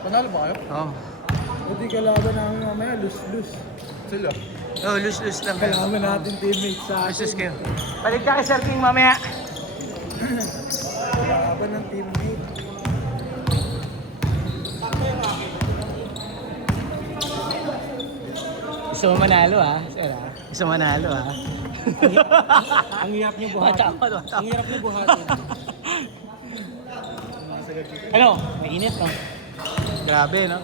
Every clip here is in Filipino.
Panalo ba kayo? Oo. Buti kalaban namin mamaya, lose-lose. Sila? Oo, lose-lose lang. Kalaban natin teammates sa Lose-lose kayo. Palit ka kay Sir King mamaya. kalaban ng teammate. Gusto mo manalo ha, Sir ha? Gusto mo manalo ha? Ang hirap niyo buhatin. Ang hirap niyo buhatin. Ano? Mainit no? Grabe no?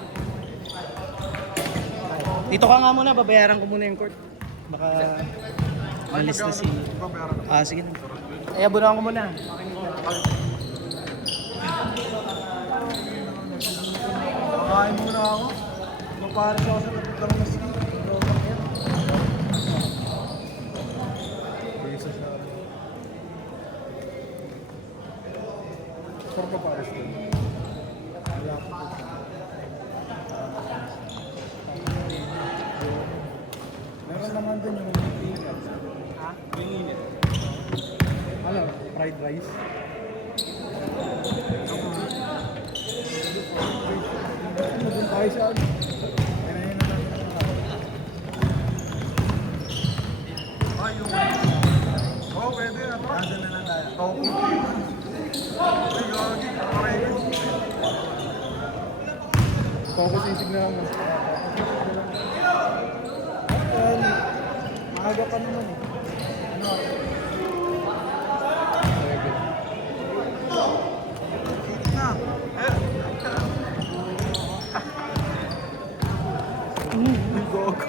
Dito ka nga muna, babayaran ko muna yung court. Baka malis na si... Ah, sige na. Ay, abunahan ko muna. Kakain muna ako. Maparis ako sa lang na ski. Saan ka pares din? Meron naman din yung init. Ha? Yung init. Ano? Fried rice? Ano dun tayo sa ano? Kinain na natin ang Oo, pwede na to. Nasa na lang tayo. Focus isig na lang mo. Maaga ka naman eh. Ano? Gogo.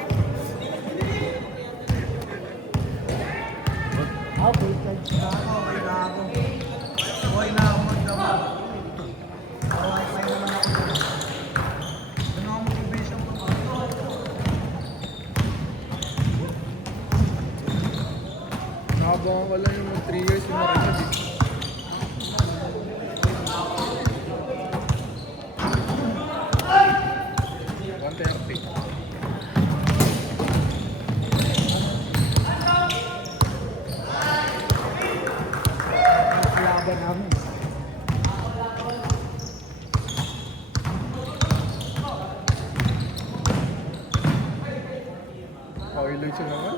Ah, full charge na ako. Okay na ako. Okay na ako magdamag. Okay naman ako. Ano ang motivation ko? Nakabangan ko lang yung 3 years yung marinad eh. Laban namin. Highlight siya naman.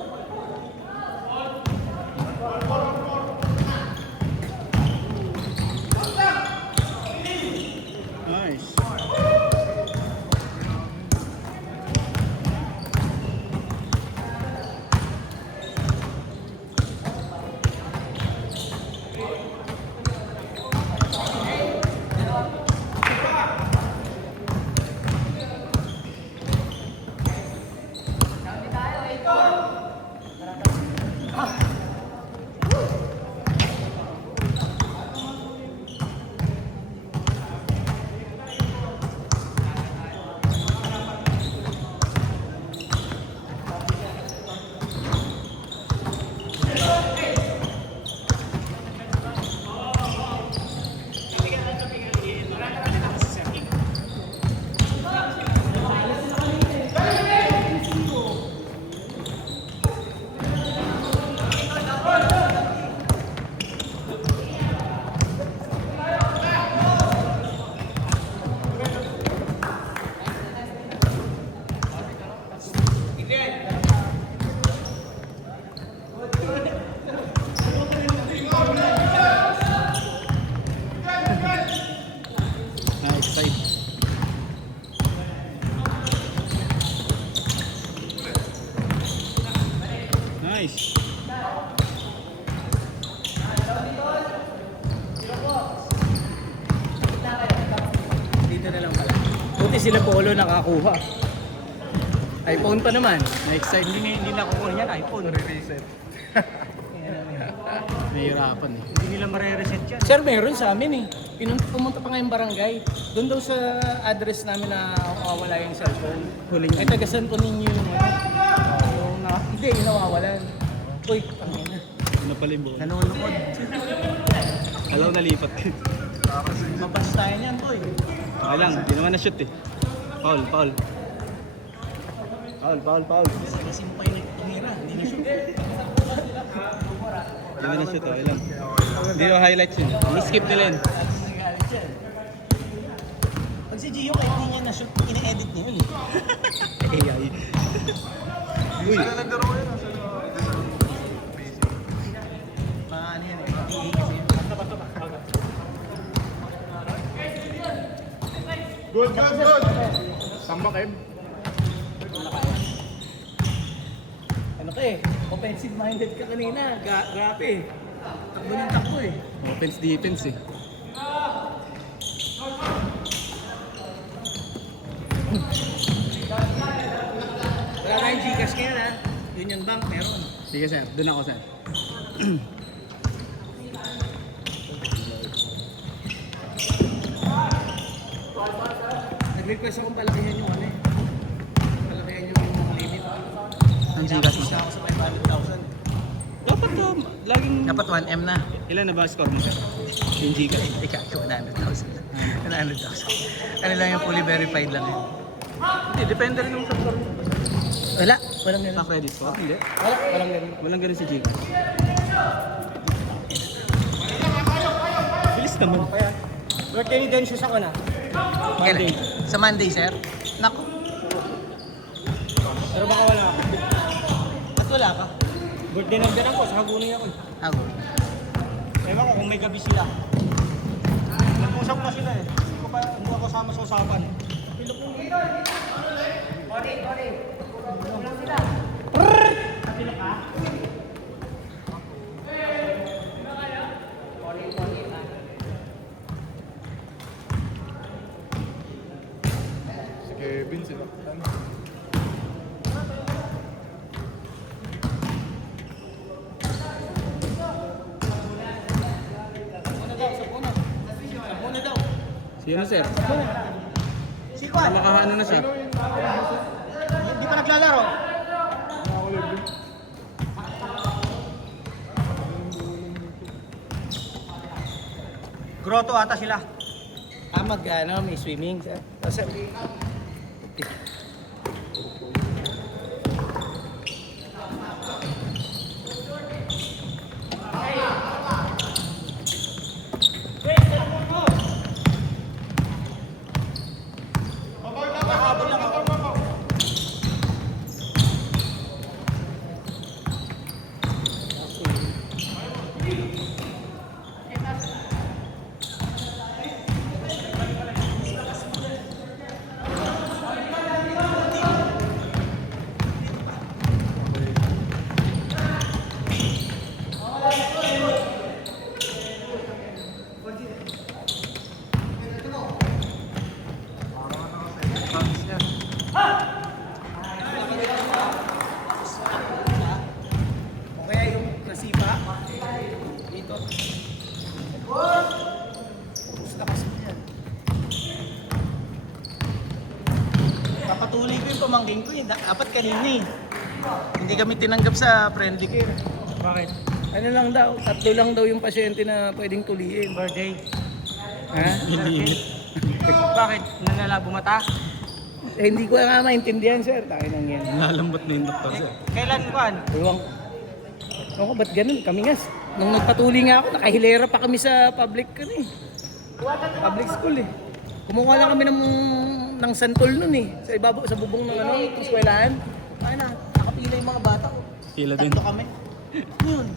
Nice. Nice. Dito na lang pala. Buti sila Polo nakakuha. iPhone pa naman. Next time hindi nakukuha niyan iPhone. Re-reset. Mahirapan eh. Hindi nila mare-reset yan. Sir, meron sa amin eh. Pumunta pa nga yung barangay. Doon daw sa address namin na mawawala yung cellphone. Huling. Ay, tagasan po ninyo yung hindi, yung nawawalan. Uy, tangin na. Ano pala yung buwan? Nanonood. Alaw nalipat ka. Mabas tayo niyan, boy. Okay lang, di naman na-shoot eh. Foul, foul. Foul, foul, foul. Kasi mo pa yung tumira. Hindi na shoot. Di naman na-shoot, okay lang. Hindi yung highlights yun. I-skip nila yun. Nagalit siya. Pag Pag si Gio, kahit hindi niya na-shoot, ine-edit niya yun eh. AI. Hindi sila naglaro yun. Nasa basic. Ano yan eh, PA kasi yun. Good, good, good! Samba kayo. Ano ka eh, offensive-minded ka kanina. Grabe eh. Takbo ng takbo eh. Offense defense eh. Wala tayong Gcash kaya na. Union Bank, meron. Sige sir, doon ako sir. Nag-request akong palakihan yung ano eh. Palakihan yung limit. Ang Gcash mo Isa sir. ako sa 500,000. Dapat to, laging... Dapat 1M na. Ilan na ba score mo sir? Yung Gcash. Ika, 100,000. 100,000. Ano lang yung fully verified lang yun. Hindi, depende rin sa score mo. Wala, walang ganun. Sa credit score? Hindi. Walang ganun. Walang ganun si Gcash. Bilis naman. Birthday ni Densius ako na. Monday. Sa Monday, sir? Naku. Pero baka wala ako. At wala ka? Birthday ng ganun ko, sa Hagunay ako. Ako. Ewan ko kung may gabi sila. Nag-usap pa sila eh. Hindi ako sama sa usapan. Si Kevin sila. Sino sir? Si Kwan. Makahano na siya. Hindi pa naglalaro. Grotto ata sila. May swimming, sir. Kasi, o kaya yung nasipa, dito. Tapos lakas mo yan. Papatuloy ko yung pamangking ko eh. Dapat kanina eh. Hindi kami tinanggap sa friendly care. Bakit? Ano lang daw, 3 lang daw yung pasyente na pwedeng tuliin. Birthday. Ha? Bakit? Nanlalabo mata? Eh, hindi ko nga maintindihan, sir. Tayo nang yan. Nalambot na yung doktor sir. Kailan kuan? Ewan ko. Ewan ko, ba't ganun? Kami nga, nung nagpatuli nga ako, nakahilera pa kami sa public public school eh. Kumuha lang kami ng santol nun eh. Sa ibabaw, sa bubong ng eskwelahan. Ay na, nakapila yung mga bata ko. Pila din. 3 kami. Yun.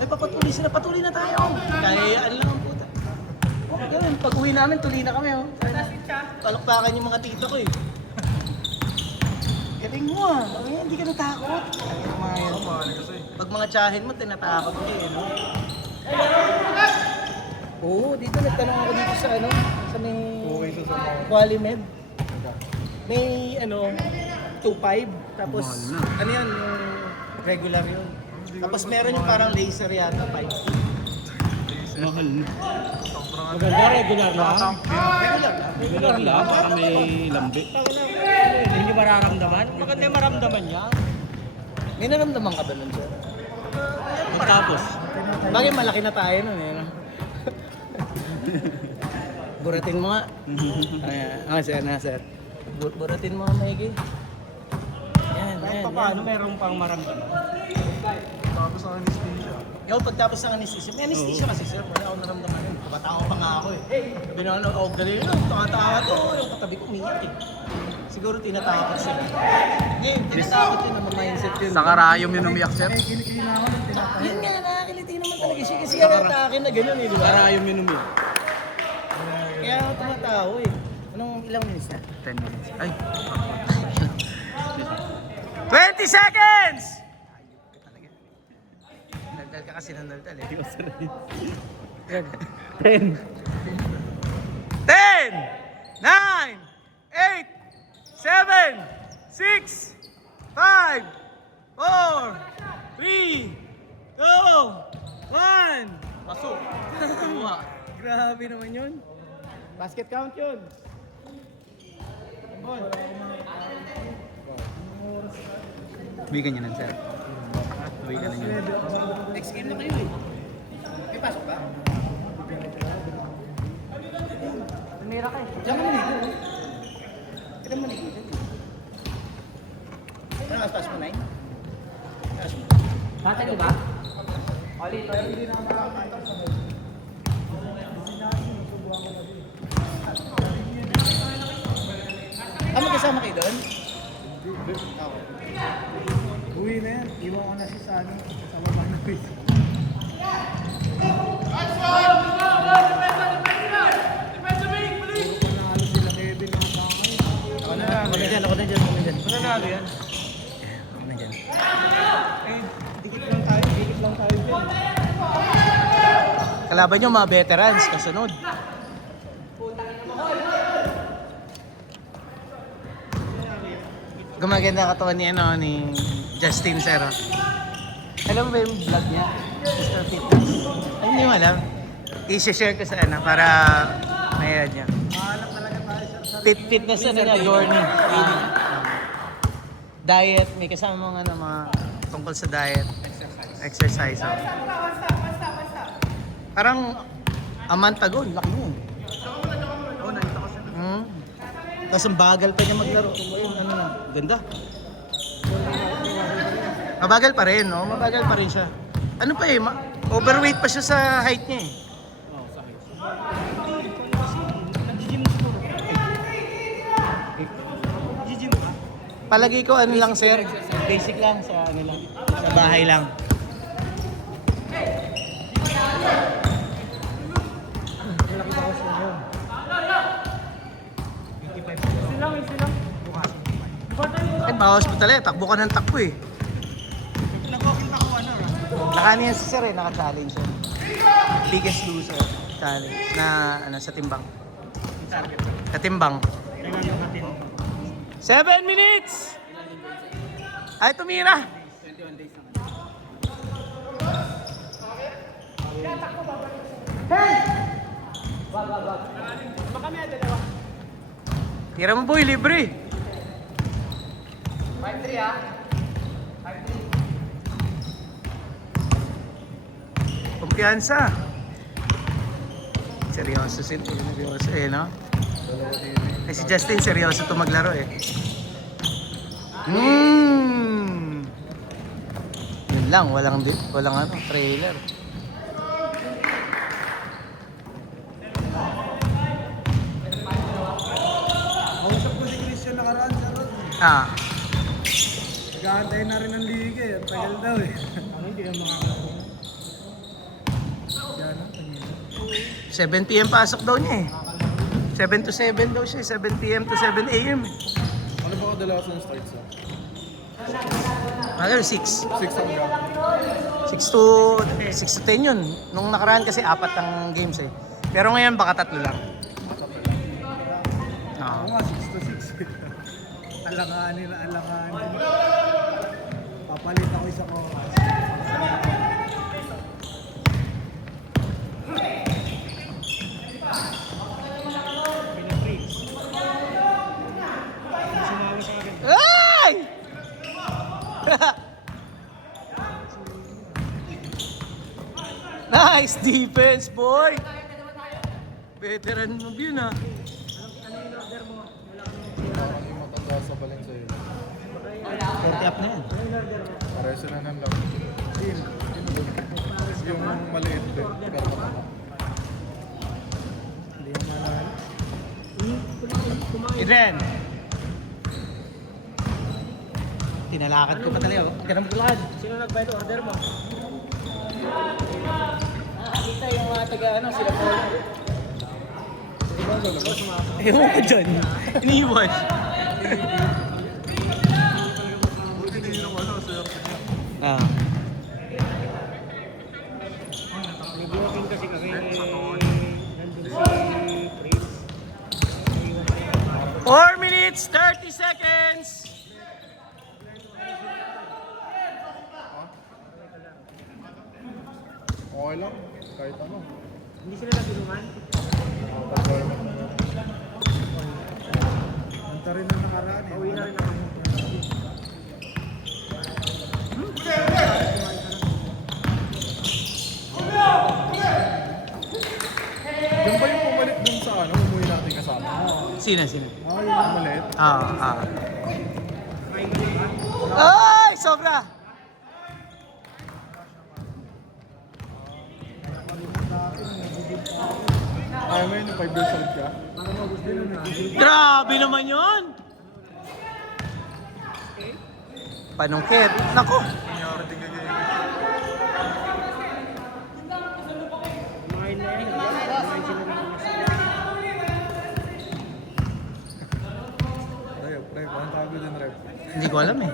Ay, papatuloy sila. Patuloy na tayo. Kaya, ano lang ang puta. Oh, yun. Pag uwi namin, tuloy na kami. Oh. Talokpakan yung mga tito ko eh. Galing mo ah. Ay, hindi ka natakot. Ay, mga yan. Pag mga tsahin mo, tinatakot ka eh. No? Oo, dito nagtanong ako dito sa ano, sa may Qualimed. May ano, 2.5. Tapos, Mahal na. ano yan, yung regular yun. Tapos meron yung parang laser yata, 5. Mahal na. Maganda, regular lang. Regular lang. Regular lang, baka may lambi. Hindi mararamdaman? Maganda yung maramdaman niya. May naramdaman ka ba nun, sir? Pagkapos. Bagay malaki na tayo nun eh. No? Buratin mo nga. Ayan, sir, sir. Buratin mo nga maigi. Yan, yan, yan. Paano meron pang maramdaman? Tapos ang anesthesia. Yung pagtapos ng anesthesia, may anesthesia kasi sir, wala akong naramdaman yun. Tumatao pa nga ako eh. Sabi na ako, galing yun, tumatawa to, yung katabi ko umiyak eh. Siguro tinatakot sila. Ngayon, tinatakot yun ang mindset yun. Sa karayom yun umiyak, sir. Eh, kinikili na ako ng tinatay. Yun nga, nakakiliti naman talaga siya kasi yan ang akin na gano'n eh, di ba? Karayom yun umiyak. Kaya ako tumatawa eh. Anong ilang minutes na? 10 minutes. Ay. 20 seconds! Nagdal ka kasi ng daldal eh. 10. 10. 9. 8. 7. 6. 5. 4. 3. 2. 1. Pasok. Grabe naman yun. Basket count yun. Uwi ka niya nun, sir. Uwi ka na niya. Next game na kayo eh. May pasok ba? Tumira ka eh. Diyan ka maligo. Diyan ka maligo. Ano mas pass mo 9? Pass mo. Bakit ba? Oli, ito hindi na makakanta sa mga. Magkasama kayo doon? Uwi na yan. Iwan ko na si Sano sa baba na quiz. Panalo sila Kevin mga kamay. Ako na dyan, ako na dyan. Mananalo yan. Ako na dyan. Eh, dikit lang tayo dyan. Kalaban nyo mga veterans, kasunod. Gumaganda katawan ni, ni Justin Sir. Alam mo ba yung vlog niya? Mr. Fitness. Ay, hindi mo alam. I-share ko sa para may niya. Maalam talaga tayo sa Fitness na niya, Dorny. Diet, may kasama mga, mga tungkol sa diet. Exercise. Parang a month ago, laki mo. Oo, nakita ko siya. Tapos ang bagal pa niya maglaro. Ano na, ganda. Mabagal pa rin, no? Mabagal pa rin siya. Ano pa eh, overweight pa siya sa height niya eh. Nag-gym siguro. Gym ka? Palagi ko ano lang sir, basic lang sa ano lang, sa bahay lang. Malaki ba ko siya yun? 85. Eh, bawas mo talaga, takbo ka ng takbo eh. Nag-walking na ako Nakaniyan si sir eh, naka-challenge siya. Biggest loser challenge na ano sa timbang. Sa timbang. 7 minutes! Ay, tumira! 21 days na. Tira mo boy, libre! 5-3 ah. 5-3. Kumpiyansa. Seryoso seryoso eh, no? Eh, si Justin seryoso to maglaro eh. Yun lang, walang ano, trailer. Kausap ko si Christian nakaraan sa Rod. Ah, Nag-aantay na rin ng liga eh. Tagal daw eh. Ano, hindi na makakakuha. Yan, tingin. 7 p.m. pasok daw niya eh. 7 to 7 daw siya, 7 p.m. to 7 a.m. Ano ba kadalasan ng starts ah? Ano, 6. 6 ang gap. 6 to 10 yun. Nung nakaraan kasi 4 ang games eh. Pero ngayon baka 3 lang. Oo Oo. nga, 6 to 6. Alanganin. Papalit ako isa ko. Pinag-freeze. Sumawa sa akin. Ay! Nice defense, boy! Veteran mo yun ah. Matanda sa Valenzuela. 40 up na yan. Pareso na ng lang. Yung maliit din. Pero Adrian! Tinalakad ko pa talaga. Ganang bulad. Sino nag-buy order mo? Nakakita yung mga taga sila po. Ewan ko dyan. Iniwan. buti din yung sir. Ah. Nag-walking kasi kami. Nandun si Chris. 4 minutes, 30 seconds! Okay lang. Kahit ano. Hindi sila nag-inuman. Nanta rin na nakaraan eh. Pauwi na rin naman. Yan ba yung pumalit dun sa umuwi natin kasama? Sino? Yung maliit. Ay! Sobra! Ayaw mo yun yung 5 years old ka? Grabe naman yun! Panungkit. Nako! Nangyari din ganyan yun. Kumain na yan. Kumain sila rin. Rep. Anong tawag din rep? Hindi ko alam eh.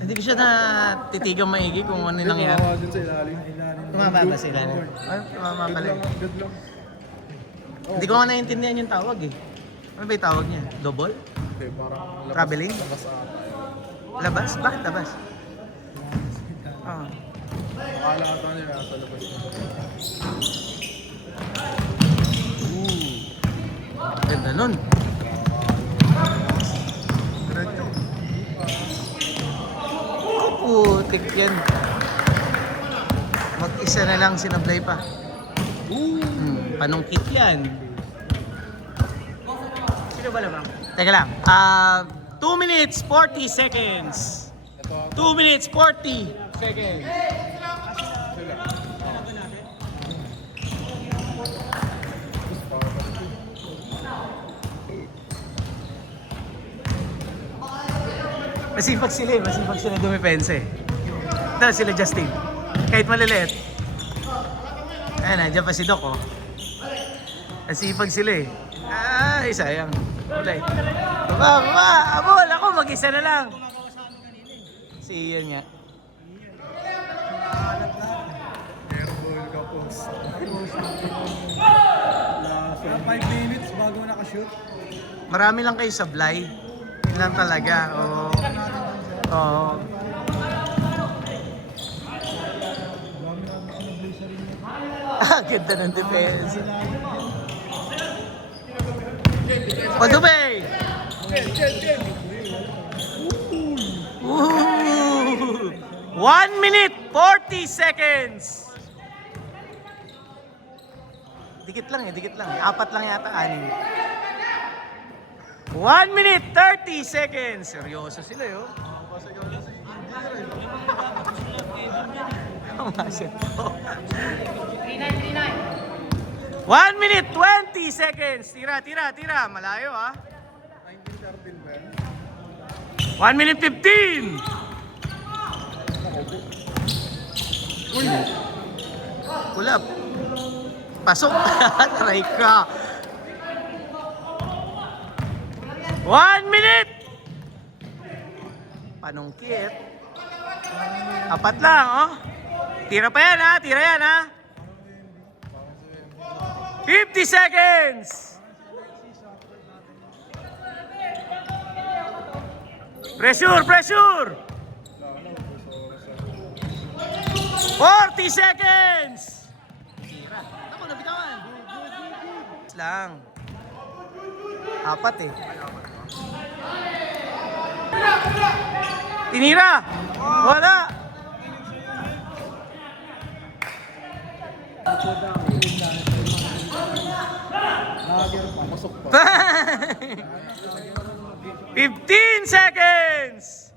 Hindi ko siya natitigang maigi kung ano yung nangyari. Tumawa din sa ilalim. Tumama ba sila? Ay, tumama pala eh. Good lang. Hindi ko nga naiintindihan yung tawag eh. Ano ba yung tawag niya? Double? Okay, parang labas. Traveling? Labas Labas? Bakit labas? Ah. Akala ata nila sa labas na. Ganda nun. Diretso. Putik yan. Mag-isa na lang sinablay pa. Panungkit yan. Sino ba naman? Teka lang. 2 minutes 40 seconds. 2 minutes 40 seconds. Masipag sila eh. Masipag sila dumipensa eh. Ito sila Justin. Kahit maliliit. Ayan, nandiyan pa si Doc oh. Masipag sila eh. Ay, sayang. Ulay. Baba! Abol! Ako mag-isa na lang. Si Ian nga. Airball ka post. 5 minutes bago nakashoot. Marami lang kayo sablay. Yun lang talaga. Oo. Oo. Ganda ng defense. Pagdubay! Ooh! 1 minute 40 seconds. Dikit lang. Apat lang yata, 6. 1 minute 30 seconds. Seryoso sila yo. 1 minute 20 seconds. Tira. Malayo ha. 1913 ba yan? 1 minute 15. Ulap. Pasok. Try ka. 1 minute. Panungkit. Apat lang, oh. Tira pa yan, ha? Tira yan, ha? 50 seconds. Pressure. 40 seconds. Tira. Ako, nabitawan. Lang. Apat eh. Tinira. Wala. Pasok pa. 15 seconds.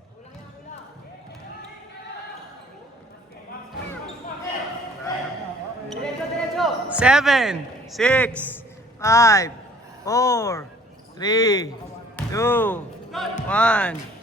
7, 6, 5, 4, 3, 2, 1.